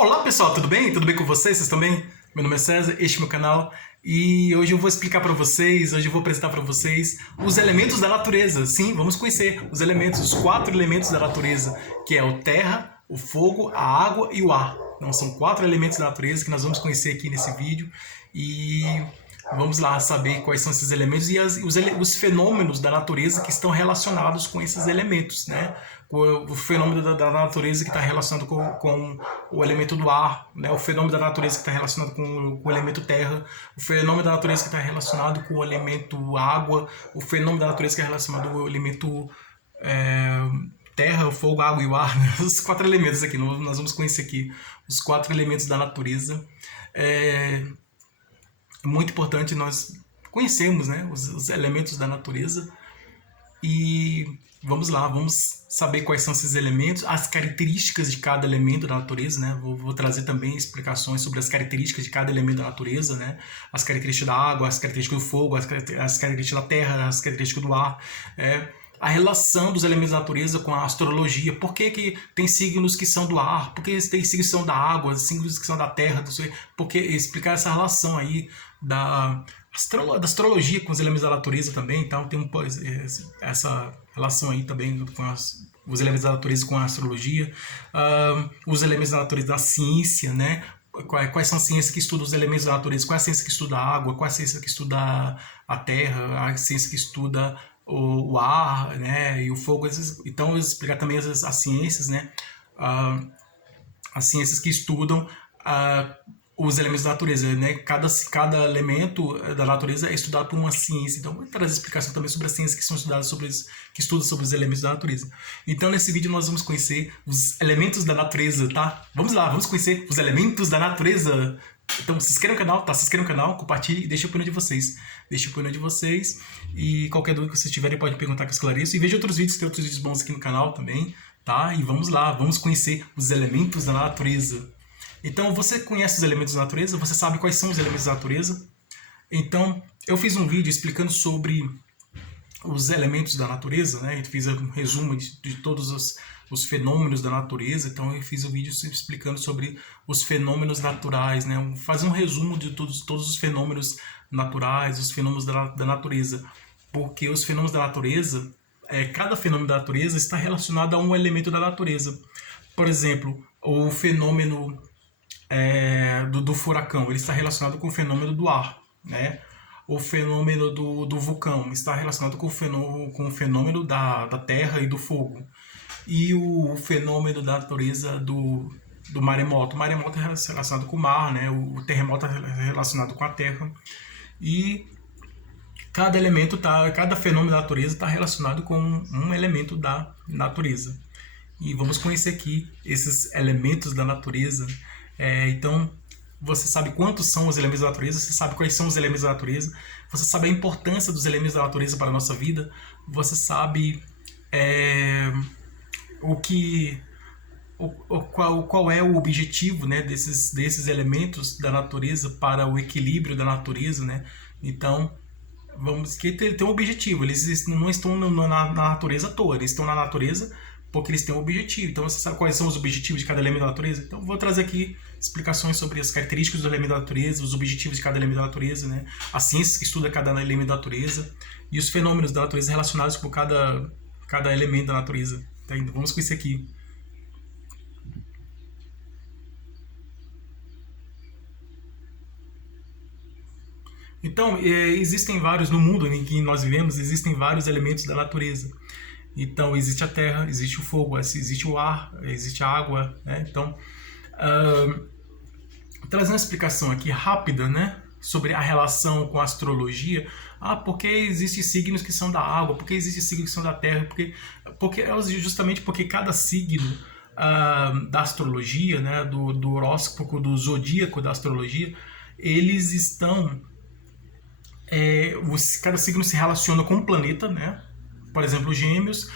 Olá pessoal, tudo bem? Tudo bem com vocês? Vocês estão bem? Meu nome é César, este é meu canal e hoje eu vou explicar para vocês, hoje eu vou apresentar para vocês os elementos da natureza. Sim, vamos conhecer os elementos, os 4 elementos da natureza, que é o terra, o fogo, a água e o ar. Então são 4 elementos da natureza que nós vamos conhecer aqui nesse vídeo e vamos lá saber quais são esses elementos e os fenômenos da natureza que estão relacionados com esses elementos, né? O fenômeno da natureza que está relacionado com o elemento do ar, né? O fenômeno da natureza que está relacionado com o elemento terra, o fenômeno da natureza que está relacionado com o elemento água, o fenômeno da natureza que é relacionado com o elemento terra, o fogo, a água e o ar, né? Os 4 elementos aqui, nós vamos conhecer aqui os 4 elementos da natureza. É muito importante nós conhecermos, né, os elementos da natureza e vamos lá, vamos saber quais são esses elementos, as características de cada elemento da natureza, né? Vou trazer também explicações sobre as características de cada elemento da natureza, né? As características da água, as características do fogo, as características da terra, as características do ar, a relação dos elementos da natureza com a astrologia. Por que tem signos que são do ar? Por que tem signos que são da água, signos que são da terra? Porque explicar essa relação aí da astrologia com os elementos da natureza também. Então tem essa relação aí também com os elementos da natureza com a astrologia. Os elementos da natureza da ciência, né? Quais são as ciências que estudam os elementos da natureza? Qual é a ciência que estuda a água? Qual é a ciência que estuda a terra? A ciência que estuda o ar, né, e o fogo. Então, explicar também as ciências, né, as ciências que estudam os elementos da natureza, né, cada elemento da natureza é estudado por uma ciência. Então, vou trazer explicação também sobre as ciências que são estudadas que estudam sobre os elementos da natureza. Então, nesse vídeo nós vamos conhecer os elementos da natureza, tá? Vamos lá, vamos conhecer os elementos da natureza. Então, se inscreva no canal, tá? Se inscreva no canal, compartilhe e deixe a opinião de vocês. Deixe a opinião de vocês e qualquer dúvida que vocês tiverem pode perguntar que eu esclareço. E veja outros vídeos, que tem outros vídeos bons aqui no canal também, tá? E vamos lá, vamos conhecer os elementos da natureza. Então, você conhece os elementos da natureza? Você sabe quais são os elementos da natureza? Então, eu fiz um vídeo explicando sobre os elementos da natureza, né? Eu fiz um resumo de todos os fenômenos da natureza. Então eu fiz um vídeo explicando sobre os fenômenos naturais, né? Fazer um resumo de todos os fenômenos naturais, os fenômenos da natureza, porque os fenômenos da natureza, cada fenômeno da natureza está relacionado a um elemento da natureza. Por exemplo, o fenômeno do furacão, ele está relacionado com o fenômeno do ar, né? O fenômeno do vulcão está relacionado com o fenômeno da terra e do fogo. E o fenômeno da natureza do maremoto. O maremoto é relacionado com o mar, né? O terremoto é relacionado com a terra. E cada fenômeno da natureza está relacionado com um elemento da natureza. E vamos conhecer aqui esses elementos da natureza. Então, você sabe quantos são os elementos da natureza, você sabe quais são os elementos da natureza, você sabe a importância dos elementos da natureza para a nossa vida, você sabe qual é o objetivo, né, desses elementos da natureza para o equilíbrio da natureza, né? Então, que tem um objetivo, eles não estão na natureza à toa, eles estão na natureza porque eles têm um objetivo. Então, você sabe quais são os objetivos de cada elemento da natureza? Então, vou trazer aqui explicações sobre as características do elemento da natureza, os objetivos de cada elemento da natureza, né? As ciências que estudam cada elemento da natureza e os fenômenos da natureza relacionados com cada elemento da natureza. Tá? Então, vamos conhecer aqui. Então, existem vários, no mundo em que nós vivemos, existem vários elementos da natureza. Então, existe a terra, existe o fogo, existe o ar, existe a água, né? Então, trazendo uma explicação aqui rápida, né, sobre a relação com a astrologia. Por que existem signos que são da água? Por que existem signos que são da terra? Justamente porque cada signo da astrologia, né, do horóscopo, do zodíaco da astrologia, eles estão... cada signo se relaciona com um planeta, né? Por exemplo, os Gêmeos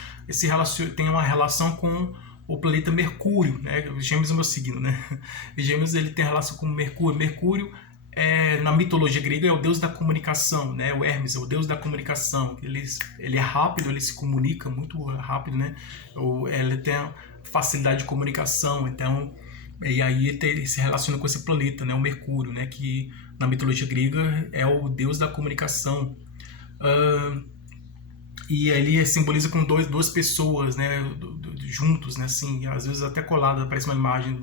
tem uma relação com o planeta Mercúrio, né? Os Gêmeos é o meu signo, né? Os Gêmeos ele tem relação com Mercúrio. Mercúrio, na mitologia grega, é o deus da comunicação, né? O Hermes é o deus da comunicação. Ele é rápido, ele se comunica muito rápido, né? Ele tem facilidade de comunicação, então E aí ele se relaciona com esse planeta, né, o Mercúrio, né, que na mitologia grega é o deus da comunicação. Ah, e ele simboliza com duas pessoas, né, juntos, né, assim, às vezes até colado, aparece uma imagem,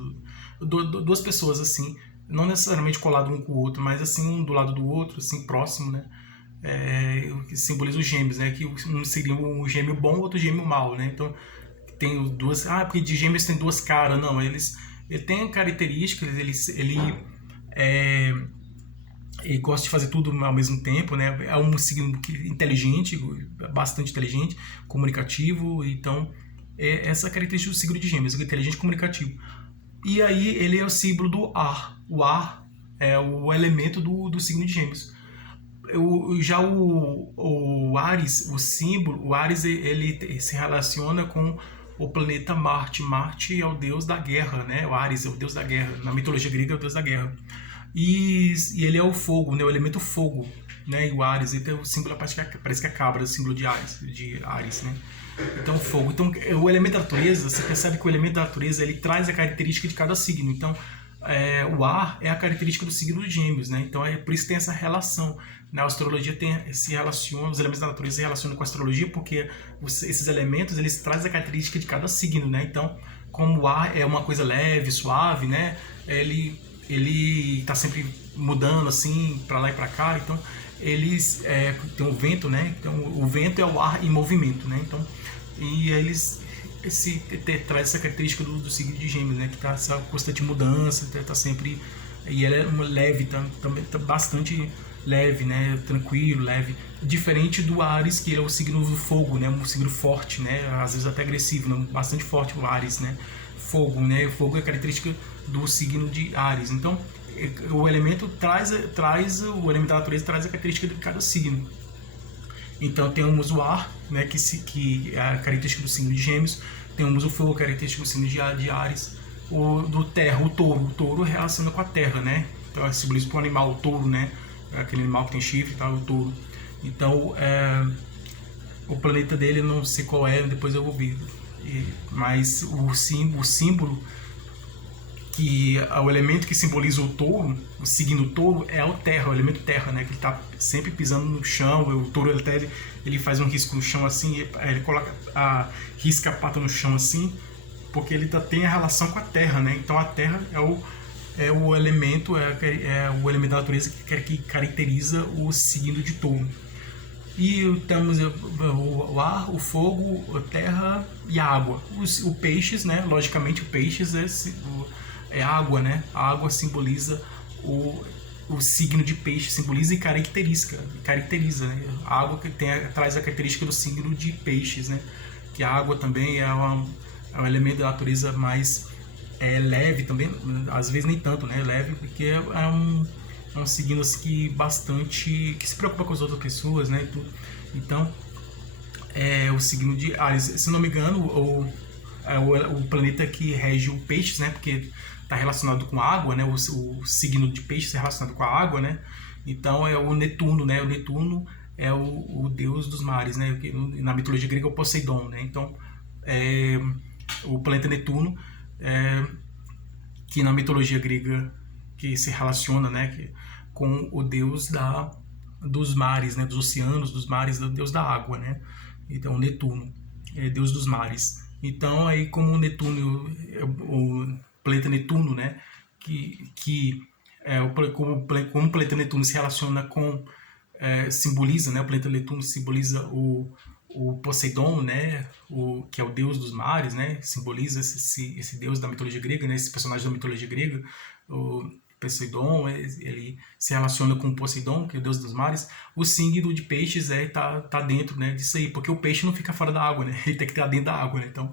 duas pessoas assim, não necessariamente colado um com o outro, mas assim, um do lado do outro, assim, próximo, né, que simboliza os gêmeos, né, que um seria um gêmeo bom, o outro gêmeo mau, né, então tem duas, porque de gêmeos tem duas caras, não, ele tem características, é, ele gosta de fazer tudo ao mesmo tempo, né? É um signo inteligente, bastante inteligente, comunicativo, então essa característica do signo de Gêmeos, inteligente e comunicativo. E aí ele é o símbolo do ar. O ar é o elemento do signo de Gêmeos. Já o Áries, o símbolo, o Áries ele se relaciona com o planeta Marte. Marte é o deus da guerra, né? O Áries é o deus da guerra. Na mitologia grega é o deus da guerra. E ele é o fogo, né? O elemento fogo, né? E o Áries, então o símbolo parece que é a cabra, o símbolo de Áries, né? Então, fogo. Então, o elemento da natureza, você percebe que o elemento da natureza ele traz a característica de cada signo. Então, o ar é a característica do signo dos Gêmeos, né? Então, é por isso que tem essa relação. Na astrologia se relaciona, os elementos da natureza se relacionam com a astrologia porque esses elementos eles trazem a característica de cada signo, né? Então, como o ar é uma coisa leve, suave, né? Ele está sempre mudando assim para lá e para cá, então eles tem o vento, né? Então o vento é o ar em movimento, né? Então e eles traz essa característica do signo de Gêmeos, né? Que está essa constante mudança, tá sempre e ela é uma leve, também tá bastante leve, né? Tranquilo, leve, diferente do Áries, que é o signo do fogo, né? Um signo forte, né? Às vezes até agressivo, né? Bastante forte o Áries, né? Fogo, né? Fogo é característica do signo de Áries. Então, o elemento o elemento da natureza traz a característica de cada signo. Então, temos o ar, né, que é a característica do signo de Gêmeos. Temos o fogo, característica do signo de Áries. Do terra, o touro. O touro relaciona com a terra, né? Então, é simboliza para o animal, o touro, né? Aquele animal que tem chifre, tá? O touro. Então, o planeta dele, eu não sei qual é, depois eu vou ver. Mas o símbolo que é o elemento que simboliza o touro, o signo touro, é o terra, o elemento terra, né? Que ele tá sempre pisando no chão, o touro ele faz um risco no chão assim, ele risca a pata no chão assim, porque ele tem a relação com a terra, né? Então a terra é o elemento, o elemento da natureza que caracteriza o signo de touro. E temos o ar, o fogo, a terra e a água. O peixes, né? Logicamente o peixes é água, né? A água simboliza o signo de peixe, simboliza e caracteriza, né? A água traz a característica do signo de peixes, né? Que a água também é um elemento da natureza mais leve também, às vezes nem tanto, né? Leve, porque é um signo assim, que se preocupa com as outras pessoas, né? E tudo. Então, o signo de Áries, se não me engano, o planeta que rege o peixes, né? Porque está relacionado com a água, né? O signo de peixes é relacionado com a água, né? Então é o Netuno, né? O Netuno é o deus dos mares, né? Que na mitologia grega é o Poseidon, né? Então o planeta Netuno, que na mitologia grega que se relaciona, né? Com o deus dos mares, né? Dos oceanos, dos mares, o deus da água, né? Então Netuno é deus dos mares. Então aí como o Netuno, o planeta Netuno, né? Como o planeta Netuno se relaciona com simboliza, né? O planeta Netuno simboliza o Poseidon, né? Que é o deus dos mares, né? Simboliza esse deus da mitologia grega, né? Esse personagem da mitologia grega, o Poseidon, ele se relaciona com o Poseidon, que é o deus dos mares. O signo de peixes tá dentro, né, disso aí, porque o peixe não fica fora da água, né? Ele tem que estar dentro da água, né? Então,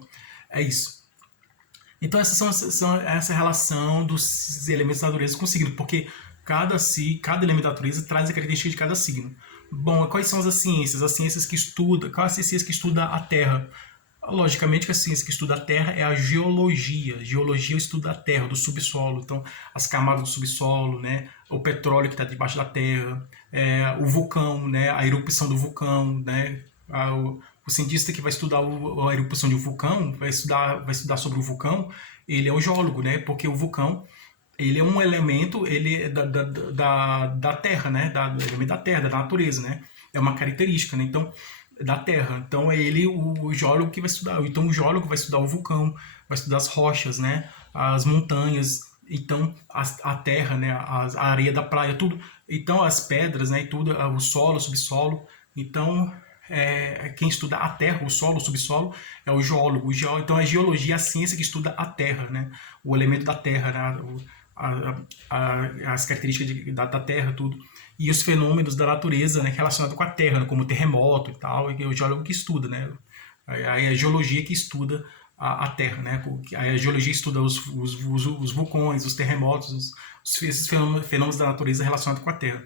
é isso. Então, essa relação dos elementos da natureza com o signo, porque cada elemento da natureza traz a característica de cada signo. Bom, quais são as ciências? As ciências que estudam, qual é a ciência que estuda a Terra? Logicamente que a ciência que estuda a Terra é a geologia. Geologia é o estudo da Terra, do subsolo. Então, as camadas do subsolo, né? O petróleo que está debaixo da Terra, o vulcão, né? A erupção do vulcão, né? O cientista que vai estudar a erupção de um vulcão vai estudar sobre o vulcão ele é o geólogo, né? Porque o vulcão, ele é um elemento, ele é da Terra, né? Elemento da Terra, da natureza, né? É uma característica, né? Então, da Terra. Então, é ele o geólogo que vai estudar. Então, o geólogo vai estudar o vulcão, vai estudar as rochas, né? As montanhas, então, a terra, né? A areia da praia, tudo. Então, as pedras, né? E tudo, o solo, o subsolo. Então, quem estuda a terra, o solo, o subsolo, é o geólogo. Então, a geologia é a ciência que estuda a terra, né? O elemento da terra, né? As características da terra, tudo. E os fenômenos da natureza, né? Relacionados com a terra, né, como terremoto e tal. E é o geólogo que estuda, né? Aí é a geologia que estuda a terra, né? Aí a geologia estuda os vulcões, os terremotos, esses fenômenos da natureza relacionados com a terra.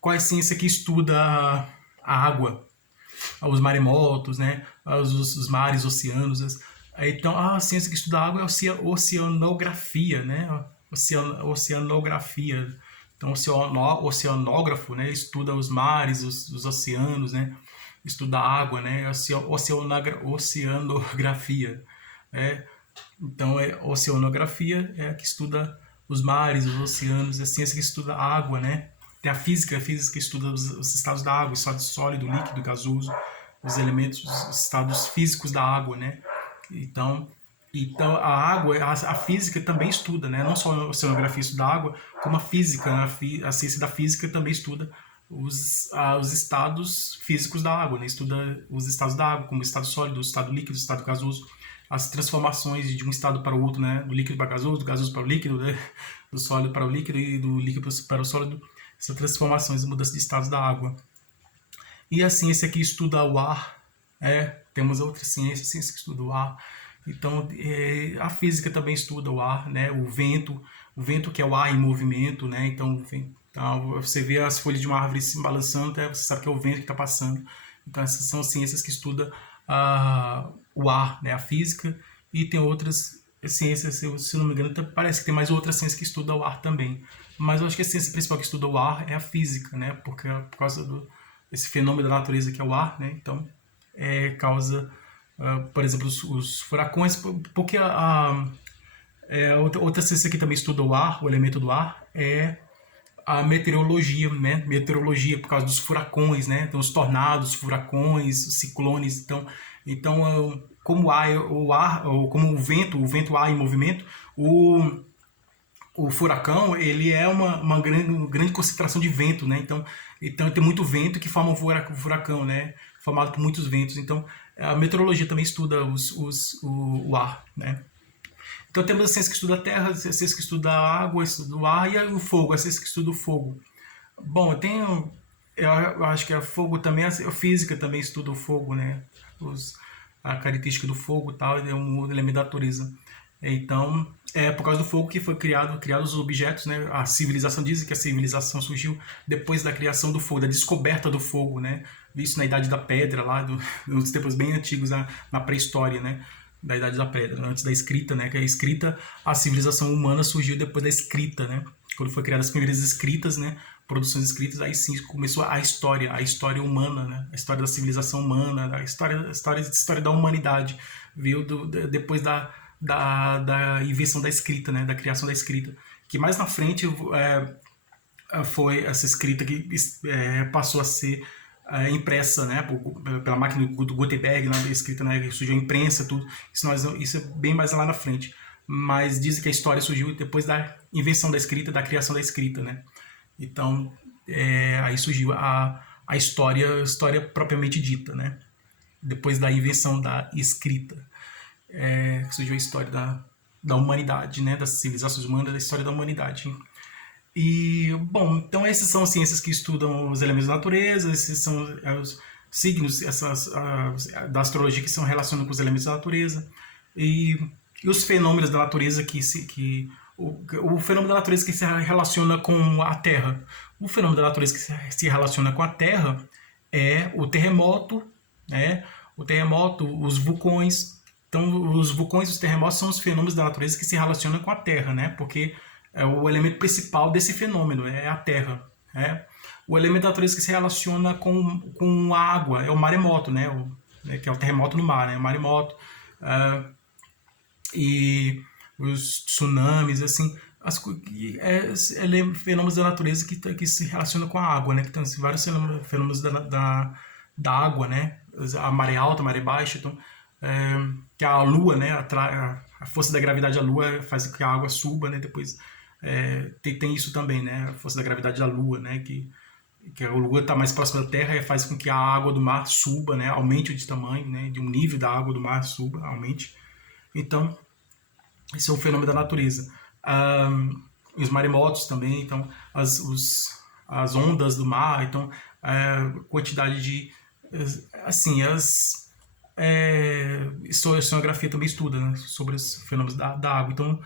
Qual é a ciência que estuda a água, os maremotos, né? Os mares, oceanos. Então, a ciência que estuda a água é a oceanografia, né? Oceanografia. Então, o oceanógrafo, né? Estuda os mares, os oceanos, né? Estuda a água, né? Oceanografia, né? Então, oceanografia é a que estuda os mares, os oceanos, é a ciência que estuda a água, né? Tem a física que estuda os estados da água, estado sólido, líquido, gasoso, os elementos, os estados físicos da água, né? Então, a água, a física também estuda, né? Não só a oceanografia estuda a água, como a física, né? A ciência da física também estuda os estados físicos da água, né? Estuda os estados da água, como o estado sólido, o estado líquido, o estado gasoso, as transformações de um estado para o outro, né? Do líquido para o gasoso, do gasoso para o líquido, né? Do sólido para o líquido e do líquido para o sólido, essas transformações e mudanças de estados da água. E a ciência que estuda o ar, temos outras ciências, a ciência que estuda o ar. Então, a física também estuda o ar, né? O vento que é o ar em movimento, né? Então, você vê as folhas de uma árvore se balançando, você sabe que é o vento que está passando. Então, essas são ciências que estudam o ar, né? A física, e tem outras ciências, se não me engano, parece que tem mais outras ciências que estudam o ar também. Mas eu acho que a ciência principal que estuda o ar é a física, né? Porque por causa desse fenômeno da natureza que é o ar, né? Então, causa, por exemplo, os furacões, porque outra ciência que também estuda o ar, o elemento do ar, é a meteorologia, né? Meteorologia por causa dos furacões, né? Então, os tornados, furacões, ciclones. Então como o ar, ou como o vento ar em movimento, o furacão, ele é uma grande concentração de vento, né? Então tem muito vento que forma um furacão, né? Formado por muitos ventos. Então, a meteorologia também estuda o ar, né? Então, temos a ciência que estuda a terra, a ciência que estuda a água, estuda o ar, e o fogo, a ciência que estuda o fogo. Bom, eu acho que a fogo também, a física também estuda o fogo, né? A característica do fogo e tal, é um elemento da natureza. Então, por causa do fogo que foi criados os objetos, né? A civilização, dizem que a civilização surgiu depois da criação do fogo, da descoberta do fogo, né? Isso na Idade da Pedra, lá nos tempos bem antigos, na pré-história, né? Da Idade da Pedra, antes da escrita, né? Que a escrita, a civilização humana surgiu depois da escrita, né? Quando foi criadas as primeiras escritas, né? Produções escritas, aí sim começou a história humana, né? A história da civilização humana, a história da humanidade, veio depois da invenção da escrita, né? Da criação da escrita, que mais na frente foi essa escrita que passou a ser impressa, né, pela máquina do Gutenberg, né, escrita, né, surgiu a imprensa, tudo. Isso é bem mais lá na frente. Mas dizem que a história surgiu depois da invenção da escrita, da criação da escrita, né? Então, aí surgiu a história propriamente dita, né? Depois da invenção da escrita, surgiu a história da humanidade, né? Das civilizações humanas, da história da humanidade. E, bom, então essas são as ciências que estudam os elementos da natureza, esses são os signos da astrologia que são relacionados com os elementos da natureza, e os fenômenos da natureza o fenômeno da natureza que se relaciona com a Terra. O fenômeno da natureza que se relaciona com a Terra é o terremoto, né? O terremoto, os vulcões. Então, os vulcões e os terremotos são os fenômenos da natureza que se relacionam com a Terra, né? Porque o elemento principal desse fenômeno é a Terra. O elemento da natureza que se relaciona com a água é o maremoto, né? Que é o terremoto no mar, né? O maremoto. e os tsunamis, assim, fenômenos da natureza que se relacionam com a água, né? Que tem assim, vários fenômenos da água, né? A maré alta, a maré baixa, então, que a lua, né? A força da gravidade da lua faz com que a água suba, né? Depois tem isso também, né? A força da gravidade da lua, né? Que a lua está mais próxima da Terra e faz com que a água do mar suba, né? Aumente de tamanho, né? De um nível da água do mar suba, aumente. Então, esse é um fenômeno da natureza. Os maremotos também, então as ondas do mar, então a quantidade de assim historiografia também estuda, né, sobre os fenômenos da água. Então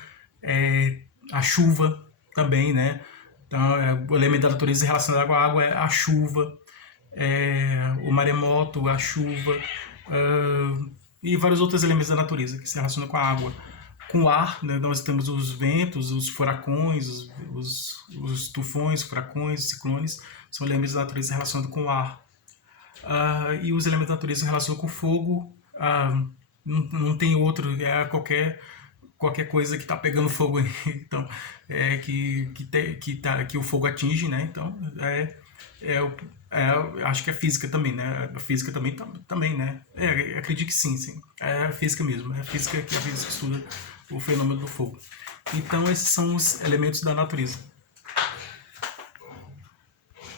a chuva também, né? Então o elemento da natureza relacionado com a água é a chuva, o maremoto, a chuva, e vários outros elementos da natureza que se relacionam com a água. Com o ar, né, nós temos os ventos, os furacões, os tufões, furacões, ciclones, são elementos da natureza relacionados com o ar. E os elementos da natureza relacionados com o fogo, não tem outro, é qualquer coisa que está pegando fogo aí. Então, que o fogo atinge, né? Então, acho que é física também, né? A física também, né? Acredito que sim. É a física mesmo. É a física que estuda o fenômeno do fogo. Então, esses são os elementos da natureza.